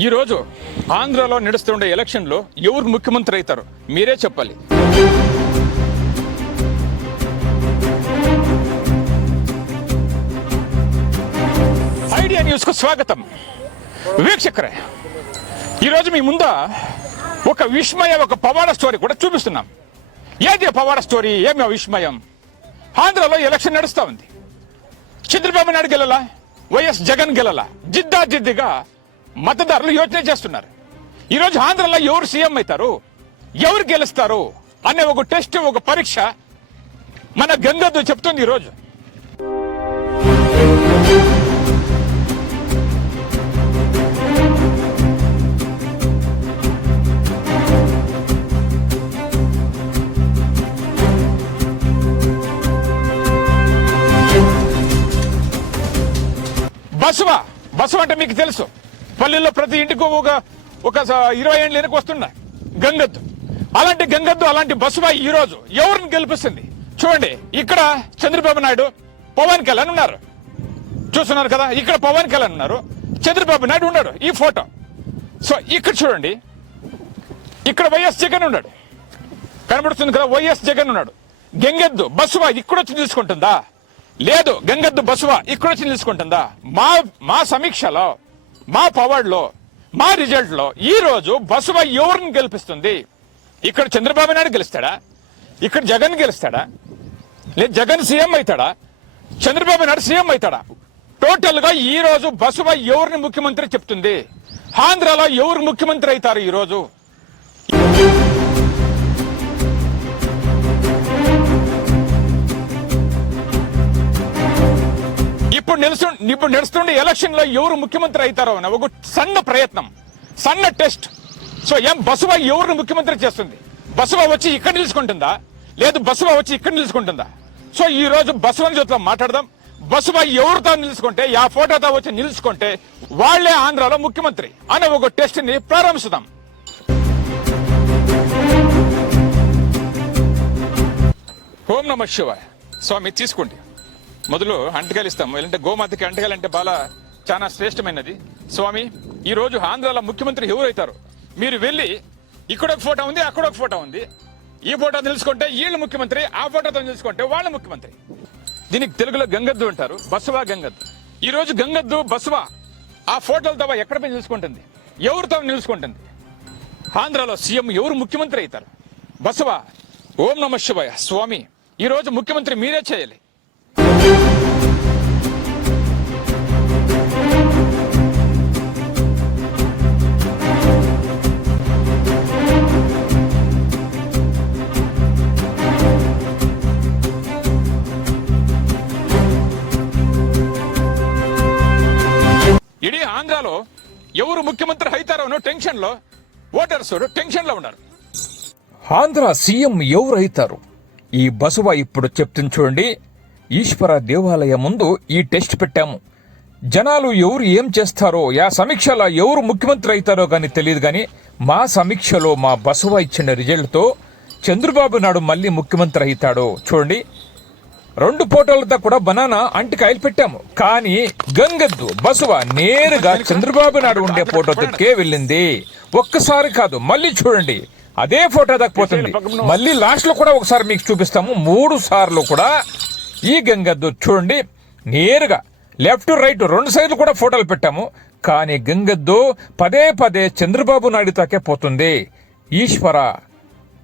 ఈరోజు ఆంధ్రాలో నడుస్తుండే ఎలక్షన్లో ఎవరు ముఖ్యమంత్రి అవుతారు మీరే చెప్పాలి. ఐడియా న్యూస్కు స్వాగతం. వీక్షకులే, ఈరోజు మీ ముందు ఒక విస్మయ, ఒక పవాడ స్టోరీ కూడా చూపిస్తున్నాం. ఏది పవాడ స్టోరీ, ఏమి విస్మయం? ఆంధ్రాలో ఎలక్షన్ నడుస్తూ ఉంది. చంద్రబాబు నాయుడు గెలలా, వైఎస్ జగన్ గెలలా, జిద్దాజిద్దిగా మతదారులు యోచన చేస్తున్నారు. ఈరోజు ఆంధ్రాలో ఎవరు సీఎం అవుతారు, ఎవరు గెలుస్తారు అనే ఒక టెస్ట్, ఒక పరీక్ష మన గంగద్దు చెప్తుంది ఈరోజు. బసవ అంటే మీకు తెలుసు, పల్లెల్లో ప్రతి ఇంటికి ఒక 20 ఏళ్ళు వెనక్కి వస్తున్నాయి గంగద్దు. అలాంటి గంగద్దు, అలాంటి బసవ ఈరోజు ఎవరిని గెలిపిస్తుంది చూడండి. ఇక్కడ చంద్రబాబు నాయుడు, పవన్ కళ్యాణ్ ఉన్నారు, చూస్తున్నారు కదా. ఇక్కడ పవన్ కళ్యాణ్ ఉన్నారు, చంద్రబాబు నాయుడు ఉన్నాడు, ఈ ఫోటో. సో ఇక్కడ చూడండి, ఇక్కడ వైఎస్ జగన్ ఉన్నాడు, కనబడుతుంది కదా, వైఎస్ జగన్ ఉన్నాడు. గంగద్దు బసవ ఇక్కడొచ్చి తీసుకుంటుందా? లేదు. గంగద్దు బసవ ఇక్కడొచ్చి తీసుకుంటుందా? మా సమీక్షలో, మా పవర్లో, మా రిజల్ట్ లో ఈ రోజు బసవ ఎవరిని గెలిపిస్తుంది? ఇక్కడ చంద్రబాబు నాయుడు గెలుస్తాడా? ఇక్కడ జగన్ గెలుస్తాడా? లేదు జగన్ సీఎం అవుతాడా? చంద్రబాబు నాయుడు సీఎం అవుతాడా? టోటల్ గా ఈ రోజు బసవ ఎవరిని ముఖ్యమంత్రి చెప్తుంది. ఆంధ్రాలో ఎవరు ముఖ్యమంత్రి అవుతారు ఈ రోజు? ఇప్పుడు నడుస్తుండే ఎలక్షన్ లో ఎవరు ముఖ్యమంత్రి అవుతారో అని ఒక సన్న ప్రయత్నం, సన్న టెస్ట్. సో బసవ ఎవరిని ముఖ్యమంత్రి చేస్తుంది? బసవ వచ్చి ఇక్కడ నిలుచుకుంటుందా? లేదు బసవ వచ్చి ఇక్కడ నిలుచుకుంటుందా? సో ఈ రోజు బసవని జ్యోతిలో మాట్లాడదాం. బసవ ఎవరితో నిలుచుకుంటే, ఆ ఫోటోతో వచ్చి నిలుచుకుంటే వాళ్లే ఆంధ్రాలో ముఖ్యమంత్రి అనే ఒక టెస్ట్ ని ప్రారంభిస్తాం. ఓం నమః శివాయ. స్వామి తీసుకోండి. మొదలు అంటకాయలు ఇస్తాము, లేదంటే గోమాతకి అంటకాయలు అంటే బాగా చాలా శ్రేష్టమైనది. స్వామి, ఈ రోజు ఆంధ్రాలో ముఖ్యమంత్రి ఎవరైతారు? మీరు వెళ్ళి ఇక్కడ ఒక ఫోటో ఉంది, అక్కడ ఒక ఫోటో ఉంది, ఈ ఫోటో నిలుచుకుంటే వీళ్ళు ముఖ్యమంత్రి, ఆ ఫోటోతో నిలుచుకుంటే వాళ్ళ ముఖ్యమంత్రి. దీనికి తెలుగులో గంగద్దు అంటారు, బసవ గంగద్దు. ఈ రోజు గంగద్దు బసవ ఆ ఫోటోలతో ఎక్కడ పోయి నిలుచుకుంటుంది, ఎవరితో నిలుచుకుంటుంది? ఆంధ్రాలో సీఎం ఎవరు ముఖ్యమంత్రి అవుతారు? బసవ. ఓం నమః శివాయ. స్వామి, ఈ రోజు ముఖ్యమంత్రి మీరే చేయాలి. ఇడీ ఆంధ్రాలో ఎవరు ముఖ్యమంత్రి అవుతారో టెన్షన్ లో ఓటర్స్ టెన్షన్ లో ఉన్నారు. ఆంధ్ర సీఎం ఎవరు అవుతారు? ఈ బసవ ఇప్పుడు చెప్తుంది చూడండి. ఈశ్వర దేవాలయం ముందు ఈ టెస్ట్ పెట్టాము. జనాలు ఎవరు ఏం చేస్తారో, ఆ సమీక్షలో ఎవరు ముఖ్యమంత్రి అవుతారో కానీ తెలియదు. కానీ మా సమీక్షలో మా బసవ ఇచ్చిన రిజల్ట్తో చంద్రబాబు నాయుడు మళ్ళీ ముఖ్యమంత్రి అవుతాడు. చూడండి, 2 ఫోటోలతో కూడా బనానా అంటికాయలు పెట్టాము. కానీ గంగద్దు బసవ నేరుగా చంద్రబాబు నాయుడు ఉండే ఫోటోకే వెళ్ళింది. ఒక్కసారి కాదు, మళ్ళీ చూడండి, అదే ఫోటో దక్కిపోతుంది. మళ్ళీ లాస్ట్ లో కూడా ఒకసారి మీకు చూపిస్తాము. 3 సార్లు కూడా ఈ గంగద్దు చూడండి, నేరుగా లెఫ్ట్ రైట్ 2 సైడ్లు కూడా ఫోటోలు పెట్టాము. కానీ గంగద్దు పదే చంద్రబాబు నాయుడు తాకే పోతుంది. ఈశ్వర,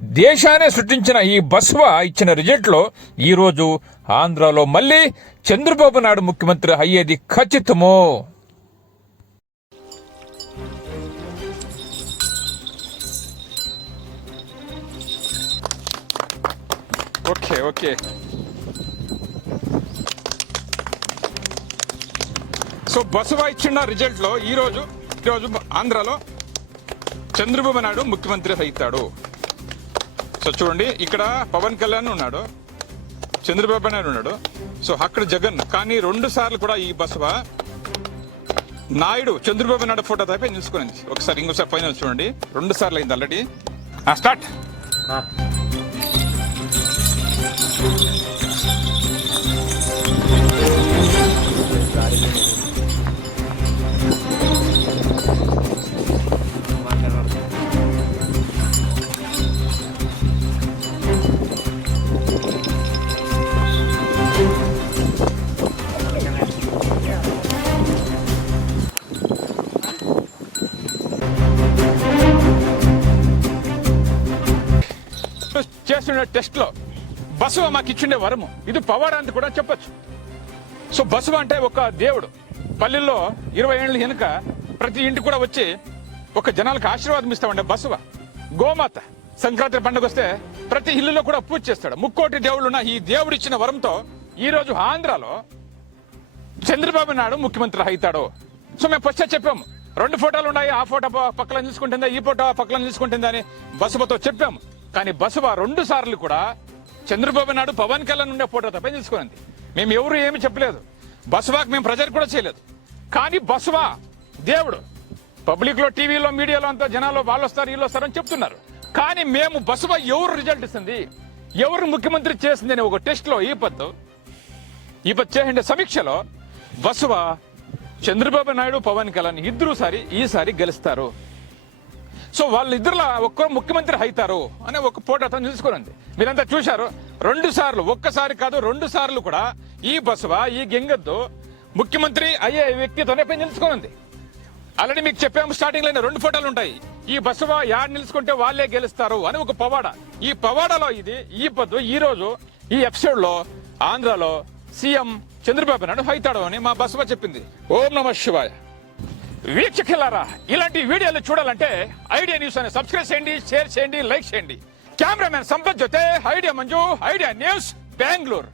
దేశాన్ని సృష్టించిన ఈ బసవ ఇచ్చిన రిజల్ట్ లో ఈ రోజు ఆంధ్రాలో మళ్ళీ చంద్రబాబు నాయుడు ముఖ్యమంత్రి అయ్యేది ఖచ్చితము. ఓకే. సో బసవ ఇచ్చిన రిజల్ట్ లో ఈ రోజు ఆంధ్రాలో చంద్రబాబు నాయుడు ముఖ్యమంత్రి అవుతాడు. సో చూడండి, ఇక్కడ పవన్ కళ్యాణ్ ఉన్నాడు, చంద్రబాబు నాయుడు ఉన్నాడు, సో అక్కడ జగన్. కానీ 2 సార్లు కూడా ఈ బసవ నాయుడు చంద్రబాబు నాయుడు ఫోటో తప్పి నిలుచుకునింది. ఒకసారి ఇంకోసారి పైన చూడండి, 2 సార్లు అయింది ఆల్రెడీ. స్టార్ట్. చేస్తుండే టెస్ట్ లో బసవ మాకు ఇచ్చిండే వరము ఇది పవాడానికి కూడా చెప్పొచ్చు. సో బసవ అంటే ఒక దేవుడు. పల్లెల్లో 20 ఏళ్ళ వెనుక ప్రతి ఇంటికి కూడా వచ్చి ఒక జనాలకు ఆశీర్వాదం ఇస్తామంటే బసవ. గోమాత సంక్రాంతి పండుగ వస్తే ప్రతి ఇల్లులో కూడా పూజ చేస్తాడు. ముక్కోటి దేవుళ్ళున్న ఈ దేవుడు ఇచ్చిన వరంతో ఈ రోజు ఆంధ్రాలో చంద్రబాబు నాయుడు ముఖ్యమంత్రి అవుతాడు. సో మేము ఫస్ట్ చెప్పాము, 2 ఫోటోలు ఉన్నాయి, ఆ ఫోటో పక్కన తీసుకుంటుందా, ఈ ఫోటో పక్కన తీసుకుంటుందా అని బసవతో చెప్పాము. కానీ బసవ 2 సార్లు కూడా చంద్రబాబు నాయుడు పవన్ కళ్యాణ్ ఉండే ఫోటో తప్ప తీసుకున్నది. మేము ఎవరు ఏమి చెప్పలేదు, బసవాకి మేము ప్రజలు కూడా చేయలేదు. కానీ బసవ దేవుడు. పబ్లిక్ లో, టీవీలో, మీడియాలో అంతా జనాలు వాళ్ళు వస్తారు వీళ్ళు వస్తారని చెప్తున్నారు. కానీ మేము బసవ ఎవరు రిజల్ట్ ఇస్తుంది, ఎవరు ముఖ్యమంత్రి చేసింది అనే ఒక టెస్ట్ లో ఈ పద్దు చేసిన సమీక్షలో బసవ చంద్రబాబు నాయుడు పవన్ కళ్యాణ్ ఇద్దరు ఈసారి గెలుస్తారు. సో వాళ్ళిద్దరులా ఒక్కరు ముఖ్యమంత్రి అవుతారు అనే ఒక ఫోటో నిలుచుకుని మీరంతా చూశారు. 2 సార్లు, ఒక్కసారి కాదు 2 సార్లు కూడా ఈ బసవ ఈ గెంగద్దు ముఖ్యమంత్రి అయ్యే వ్యక్తితోనే పై నిలుచుకుని. ఆల్రెడీ మీకు చెప్పాము స్టార్టింగ్ లో 2 ఫోటోలు ఉంటాయి. ఈ బసవ యాడ్ నిలుచుకుంటే వాళ్ళే గెలుస్తారు అని ఒక పవాడ. ఈ పవాడలో ఈ పొద్దు ఈ రోజు ఈ ఎపిసోడ్ లో ఆంధ్రాలో సీఎం చంద్రబాబు నాయుడు అవుతాడు అని మా బసవ చెప్పింది. ఓం నమః శివాయ. వీక్షకులారా, ఇలాంటి వీడియోలు చూడాలంటే ఐడియా న్యూస్ అని సబ్స్క్రైబ్ చేయండి, షేర్ చేయండి, లైక్ చేయండి. కెమెరామెన్ సంపత్ జొతే idea Manju, idea news, Bengaluru.